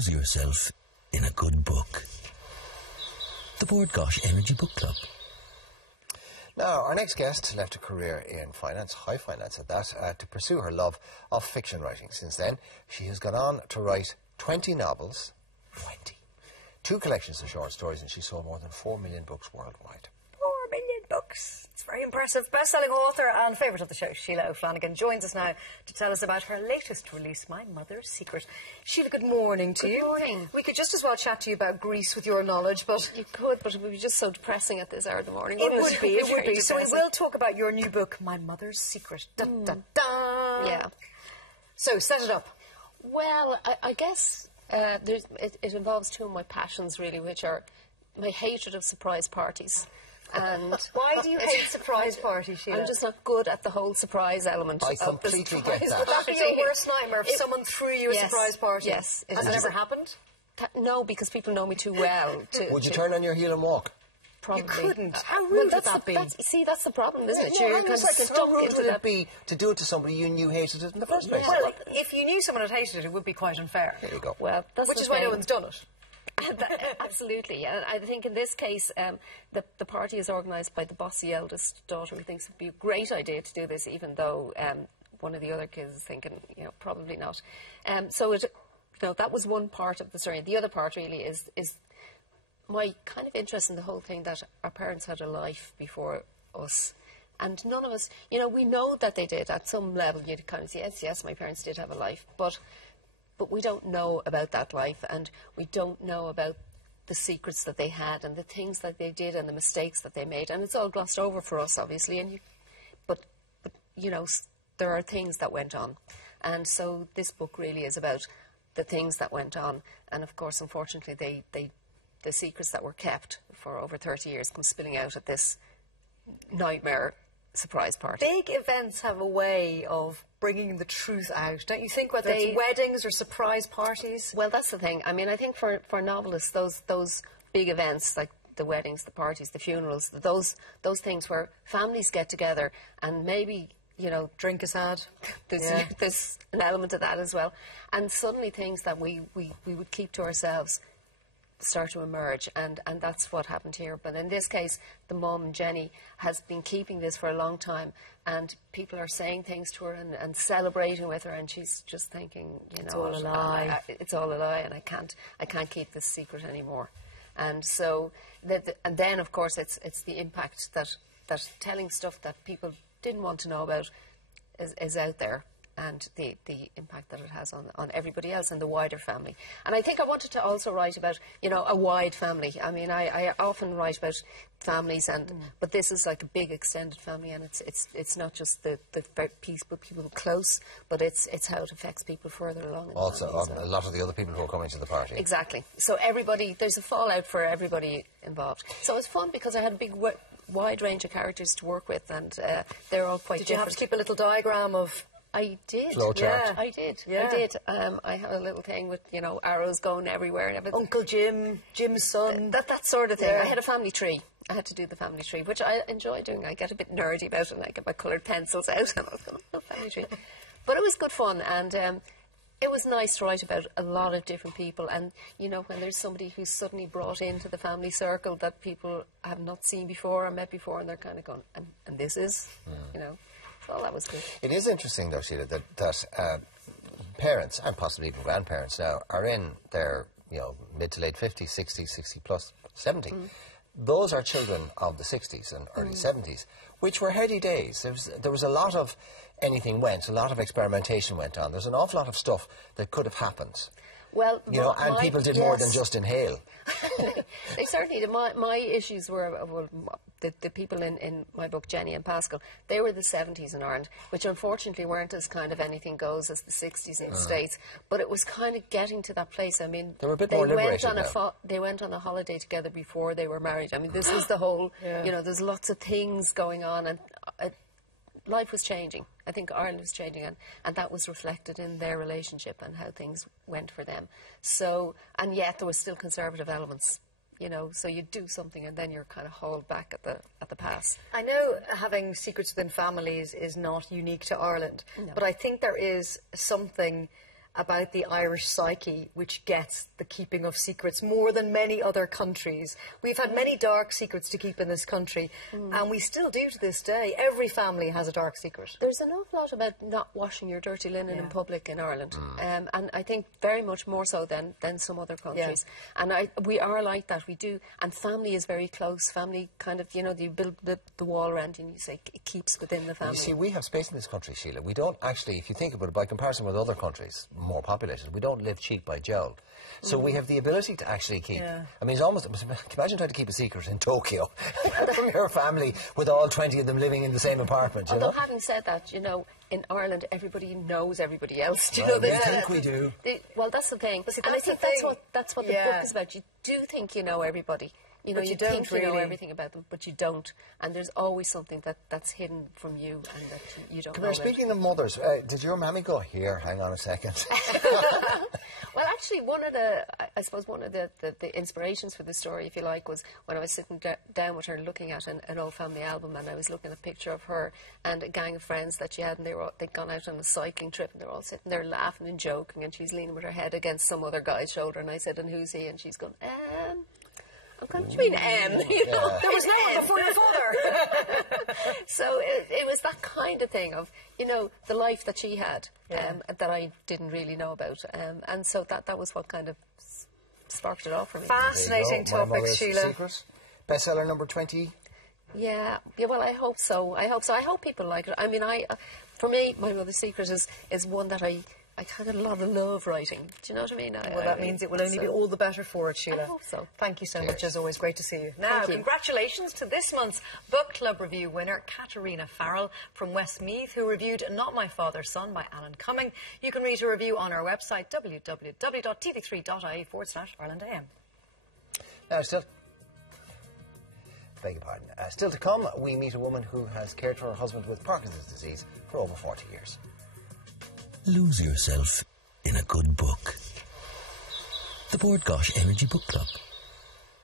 lose yourself in a good book. The Bookclub Energy Book Club. Now, our next guest left a career in finance, high finance at that, to pursue her love of fiction writing. Since then, she has gone on to write 20 novels, 2 collections of short stories, and she sold more than 4 million books worldwide. 4 million books. It's very impressive. Best-selling author and favourite of the show, Sheila O'Flanagan, joins us now to tell us about her latest release, My Mother's Secret. Sheila, good morning to you. Good morning. We could just as well chat to you about Greece with your knowledge, but... You could, but it would be just so depressing at this hour of the morning. It would be. So Depressing. we'll talk about your new book, My Mother's Secret. Da, da, da. Yeah. So, set it up. Well, I guess it involves 2 of my passions, really, which are my hatred of surprise parties. And why do you hate surprise parties, Sheila? I'm just not good at the whole surprise element. I completely get that. Would that be your worst nightmare if someone threw you a surprise party? Yes. Has it ever happened? No, because people know me too well. Would you turn on your heel and walk? Probably. You couldn't. How rude would that be? See, that's the problem, isn't it? Yeah, You're kind of how rude would it be to do it to somebody you knew hated it in the first place? Well, if you knew someone had hated it, it would be quite unfair. There you go. Well, that's Which is why no one's done it. Absolutely. And I think in this case, the party is organised by the bossy eldest daughter, who thinks it would be a great idea to do this, even though one of the other kids is thinking, probably not. So that was one part of the story. The other part really is my kind of interest in the whole thing that our parents had a life before us. And none of us, we know that they did. At some level, you'd kind of say, yes, my parents did have a life. But we don't know about that life, and we don't know about the secrets that they had and the things that they did and the mistakes that they made. And it's all glossed over for us, obviously. But there are things that went on. And so this book really is about the things that went on. And, of course, unfortunately, the secrets that were kept for over 30 years come spilling out at this nightmare surprise party. Big events have a way of bringing the truth out, don't you think? Whether it's weddings or surprise parties. Well, that's the thing. I mean, I think for novelists, those big events like the weddings, the parties, the funerals, those things where families get together and maybe drink is had. There's an element of that as well, and suddenly things that we would keep to ourselves start to emerge, and that's what happened here. But in this case, the mum, Jenny, has been keeping this for a long time, and people are saying things to her and celebrating with her, and she's just thinking, it's all a lie. It's all a lie, and I can't keep this secret anymore. And so, and then of course it's the impact that telling stuff that people didn't want to know about is out there, and the impact that it has on everybody else and the wider family. And I think I wanted to also write about, a wide family. I mean, I often write about families, but this is like a big extended family, and it's not just the people close, but it's how it affects people further along in also, the family. a lot of the other people who are coming to the party. Exactly. So there's a fallout for everybody involved. So it's fun because I had a big wide range of characters to work with, and they're all quite different. Did you have to keep a little diagram of... I did. Flowchart. Yeah. I did. Yeah. I did. I have a little thing with, arrows going everywhere and everything. Uncle Jim, Jim's son. That sort of thing. Yeah. I had a family tree. I had to do the family tree, which I enjoy doing. I get a bit nerdy about it, and I get my coloured pencils out, and I was going, family tree. But it was good fun, and it was nice to write about a lot of different people. And, when there's somebody who's suddenly brought into the family circle that people have not seen before or met before, and they're kind of going, and this is, So that was good. It is interesting, though, Sheila, that parents, and possibly even grandparents now, are in their mid to late 50s, 60s, 60 plus, 70. Those are children of the 60s and early 70s, which were heady days. There was a lot of anything went, a lot of experimentation went on. There's an awful lot of stuff that could have happened. Well, and people did more than just inhale. They certainly did. My issues were, the people in my book, Jenny and Pascal, they were the 70s in Ireland, which unfortunately weren't as kind of anything goes as the 60s in the States. But it was kind of getting to that place. I mean, they were a bit more liberated now. They went on a holiday together before they were married. I mean, this was the whole, there's lots of things going on, and life was changing. I think Ireland was changing, and that was reflected in their relationship and how things went for them. So, and yet there was still conservative elements, so you do something and then you're kind of hauled back at the pass. I know having secrets within families is not unique to Ireland, but I think there is something about the Irish psyche, which gets the keeping of secrets more than many other countries. We've had many dark secrets to keep in this country, and we still do to this day. Every family has a dark secret. There's an awful lot about not washing your dirty linen in public in Ireland, and I think very much more so than some other countries. And we are like that, we do. And family is very close. Family kind of, you know, you build the wall around you and you say it keeps within the family. You see, we have space in this country, Sheila. We don't actually, if you think about it, by comparison with other countries, more populated, we don't live cheek by jowl. So we have the ability to actually keep. I mean, it's almost, imagine trying to keep a secret in Tokyo from your family with all 20 of them living in the same apartment. Although having said that, you know, in Ireland everybody knows everybody else. Do you know we think we do. Well, that's the thing. See, and I think that's what the book is about. You do think you know everybody. You know, but you don't think you know really. Everything about them, but you don't. And there's always something that's hidden from you and that you don't Come know here, about. speaking of mothers, did your mammy go, here, hang on a second? Well, actually, one of the inspirations for the story, if you like, was when I was sitting down with her looking at an old family album, and I was looking at a picture of her and a gang of friends that she had, and they'd gone out on a cycling trip, and they're all sitting there laughing and joking, and she's leaning with her head against some other guy's shoulder, and I said, and who's he? And she's going, I'm going, what do you mean, you know, There was no one before your father. So it was that kind of thing of, you know, the life that she had that I didn't really know about. And so that was what kind of sparked it off for me. Fascinating topics, Sheila. Secret. Bestseller number 20. Yeah, well, I hope so. I hope people like it. I mean, for me, My Mother's Secret is one that I kind of a lot of love writing. Do you know what I mean? Well, that means it will only be all the better for it, Sheila. I hope so. Thank you so much, as always. Great to see you. Now, Thank you. congratulations to this month's Book Club Review winner, Katerina Farrell from Westmeath, who reviewed Not My Father's Son by Alan Cumming. You can read her review on our website, www.tv3.ie/IrelandAM. Now, beg your pardon. Still to come, we meet a woman who has cared for her husband with Parkinson's disease for over 40 years. Lose yourself in a good book. The Board Gosh Energy Book Club.